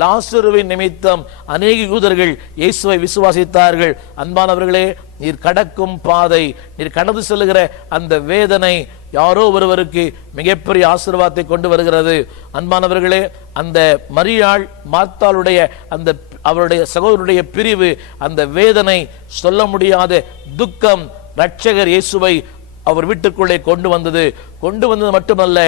லாசருவின் நிமித்தம் அநேக யூதர்கள் இயேசுவை விசுவாசித்தார்கள். அன்பானவர்களே, நீர் கடக்கும் பாதை, நீர் கடந்து செல்லுகிற அந்த வேதனை யாரோ ஒருவருக்கு மிகப்பெரிய ஆசீர்வாதத்தை கொண்டு வருகிறது. அன்பானவர்களே, அந்த மரியாள் மார்த்தாளுடைய அந்த அவருடைய சகோதரருடைய பிரிவு, அந்த வேதனை, சொல்ல முடியாத துக்கம் இரட்சகர் இயேசுவை அவர் வீட்டுக்குள்ளே கொண்டு வந்தது மட்டுமல்ல,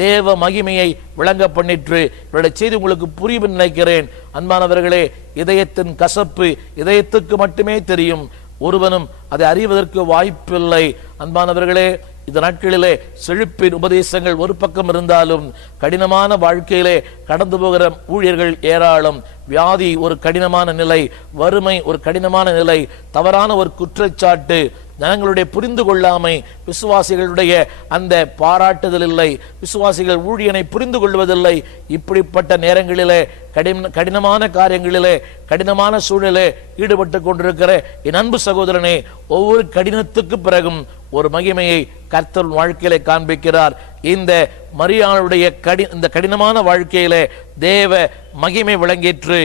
தேவ மகிமையை விளங்க பண்ணிற்று. இவருடைய செய்தி உங்களுக்கு புரியும் நினைக்கிறேன். அன்பானவர்களே, இதயத்தின் கசப்பு இதயத்துக்கு மட்டுமே தெரியும், ஒருவனும் அதை அறிவதற்கு வாய்ப்பில்லை. அன்பானவர்களே, இந்த நாட்களிலே செழிப்பின் உபதேசங்கள் ஒரு பக்கம் இருந்தாலும் கடினமான வாழ்க்கையிலே கடந்து போகிற ஊழியர்கள் ஏராளம். வியாதி ஒரு கடினமான நிலை, வறுமை ஒரு கடினமான நிலை, தவறான ஒரு குற்றச்சாட்டு, ஜனங்களுடைய புரிந்து கொள்ளாமை, விசுவாசிகளுடைய அந்த பாராட்டுதல் இல்லை, விசுவாசிகள் ஊழியனை புரிந்து கொள்வதில்லை. இப்படிப்பட்ட நேரங்களிலே கடினமான காரியங்களிலே கடினமான சூழலே ஈடுபட்டு கொண்டிருக்கிற என் அன்பு சகோதரனே, ஒவ்வொரு கடினத்துக்கு பிறகும் ஒரு மகிமையை கர்த்தர் வாழ்க்கையிலே காண்பிக்கிறார். இந்த மரியாளுடைய இந்த கடினமான வாழ்க்கையிலே தேவ மகிமை விளங்கிற்று.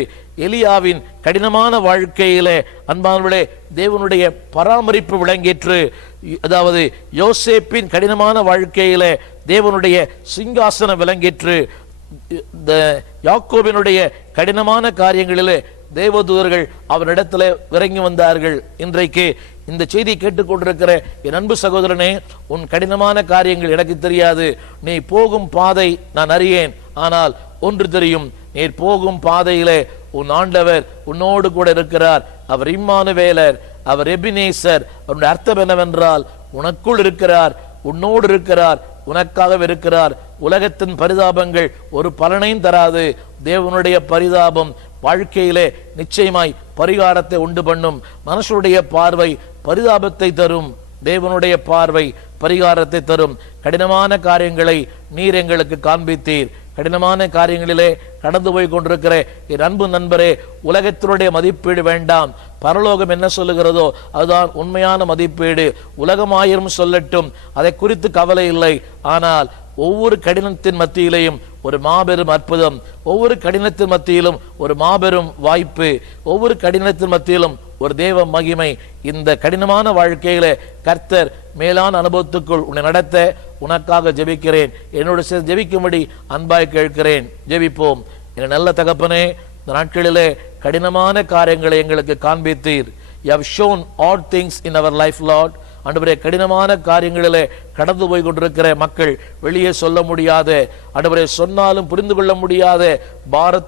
எலியாவின் கடினமான வாழ்க்கையிலே அன்பானவர்களே தேவனுடைய பராமரிப்பு விளங்கிற்று. அதாவது யோசேப்பின் கடினமான வாழ்க்கையிலே தேவனுடைய சிங்காசனம் விளங்கிற்று. யாக்கோபினுடைய கடினமான காரியங்களிலே தேவதூதர்கள் அவரிடத்துல இறங்கி வந்தார்கள். இன்றைக்கு இந்த செய்தி கேட்டுக்கொண்டிருக்கிற என் அன்பு சகோதரனே, உன் கடினமான காரியங்கள் எனக்கு தெரியாது, நீ போகும் பாதை நான் அறியேன். ஆனால் ஒன்று தெரியும், நீ போகும் பாதையிலே உன் ஆண்டவர் உன்னோடு கூட இருக்கிறார். அவர் இம்மானுவேலர், அவர் எபினேசர். அவருடைய அர்த்தம் என்னவென்றால், உனக்குள் இருக்கிறார், உன்னோடு இருக்கிறார், உனக்காக இருக்கிறார். உலகத்தின் பரிதாபங்கள் ஒரு பலனையும் தராது. தேவனுடைய பரிதாபம் வாழ்க்கையிலே நிச்சயமாய் பரிகாரத்தை உண்டு பண்ணும். மனுஷனுடைய பார்வை பரிதாபத்தை தரும், தேவனுடைய பார்வை பரிகாரத்தை தரும். கடினமான காரியங்களை நீர் எங்களுக்கு காண்பித்தீர். கடினமான காரியங்களிலே கடந்து போய் கொண்டிருக்கிற என் அன்பு நண்பரே, உலகத்தினுடைய மதிப்பீடு வேண்டாம். பரலோகம் என்ன சொல்லுகிறதோ அதுதான் உண்மையான மதிப்பீடு. உலகமாயிரம் சொல்லட்டும், அதை குறித்து கவலை இல்லை. ஆனால் ஒவ்வொரு கடினத்தின் மத்தியிலேயும் ஒரு மாபெரும் அற்புதம், ஒவ்வொரு கடினத்தின் மத்தியிலும் ஒரு மாபெரும் வாய்ப்பு, ஒவ்வொரு கடினத்தின் மத்தியிலும் ஒரு தேவ மகிமை. இந்த கடினமான வாழ்க்கையில கர்த்தர் மேலான அனுபவத்துக்குள் உன்னை நடத்த உனக்காக ஜெபிக்கிறேன். என்னோட ஜெபிக்கும்படி அன்பாய் கேட்கிறேன். ஜெபிப்போம். என் நல்ல தகப்பனே, இந்த நாட்களிலே கடினமான காரியங்களை எங்களுக்கு காண்பித்தீர். You have shown odd things in our life, Lord. ஆண்டவரே, கடினமான காரியங்களிலே கடந்து போய் கொண்டிருக்கிற மக்கள், வெளியே சொல்ல முடியாத, ஆண்டவரே சொன்னாலும் புரிந்து கொள்ள முடியாத பாரத்தை